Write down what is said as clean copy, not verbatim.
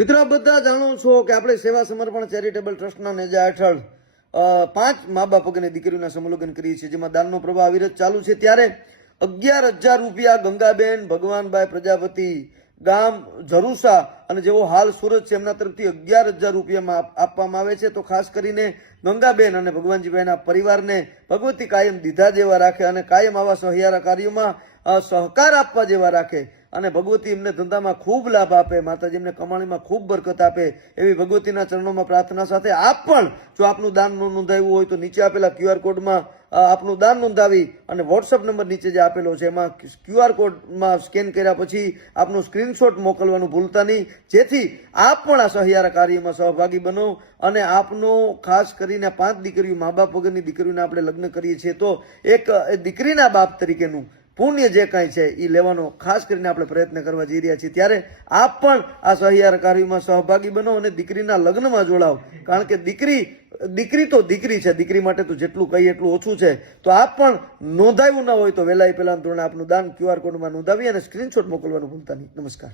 મિત્રો બધા જાણો છો કે આપણે સેવા સમર્પણ ચેરિટેબલ ટ્રસ્ટના નેજા હેઠળ 5 મા બાપ વગરની દીકરીઓના સમૂહલગ્ન કરીએ છીએ, જેમાં દાનનો પ્રવાહ અવિરત ચાલુ છે। ત્યારે 11,000 રૂપિયા ગંગાબેન ભગવાનભાઈ પ્રજાપતિ ગામ ઝરુસા અને જેઓ હાલ સુરત છે એમના તરફથી 11,000 રૂપિયામાં આપવામાં આવે છે। તો ખાસ કરીને ગંગાબેન અને ભગવાનજીભાઈના પરિવારને ભગવતી કાયમ દીધા જેવા રાખે અને કાયમ આવા સહિયારા કાર્યોમાં સહકાર આપવા જેવા રાખે અને ભગવતી એમને ધંધામાં ખૂબ લાભ આપે, માતાજી એમને કમાણીમાં ખૂબ બરકત આપે એવી ભગવતીના ચરણોમાં પ્રાર્થના સાથે આપ પણ જો આપનું દાન નોંધાવ્યું હોય તો નીચે આપેલા QR કોડમાં આપનું દાન નોંધાવી અને WhatsApp નંબર નીચે જે આપેલો છે એમાં QR કોડમાં સ્કેન કર્યા પછી આપનું સ્ક્રીનશોટ મોકલવાનું ભૂલતા નહીં, જેથી આપ પણ આ સહિયારા કાર્યમાં સહભાગી બનો અને આપનો ખાસ કરીને 5 દીકરીઓ મા બાપ વગરની દીકરીઓને આપણે લગ્ન કરીએ છીએ તો એક દીકરીના બાપ તરીકેનું પુણ્ય જે કાંઈ છે એ લેવાનો ખાસ કરીને આપણે પ્રયત્ન કરવા જઈ રહ્યા છીએ। ત્યારે આપ પણ આ સહિયારા કાર્યમાં સહભાગી બનો અને દીકરીના લગ્નમાં જોડાઓ, કારણ કે દીકરી તો દીકરી છે, દીકરી માટે તો જેટલું કહીએ એટલું ઓછું છે। તો આપ પણ નોંધાયું ન હોય તો વહેલા પહેલા ધોરણે આપનું દાન QR કોડમાં નોંધાવી અને સ્ક્રીનશોટ મોકલવાનું ભૂલતા નહીં। નમસ્કાર।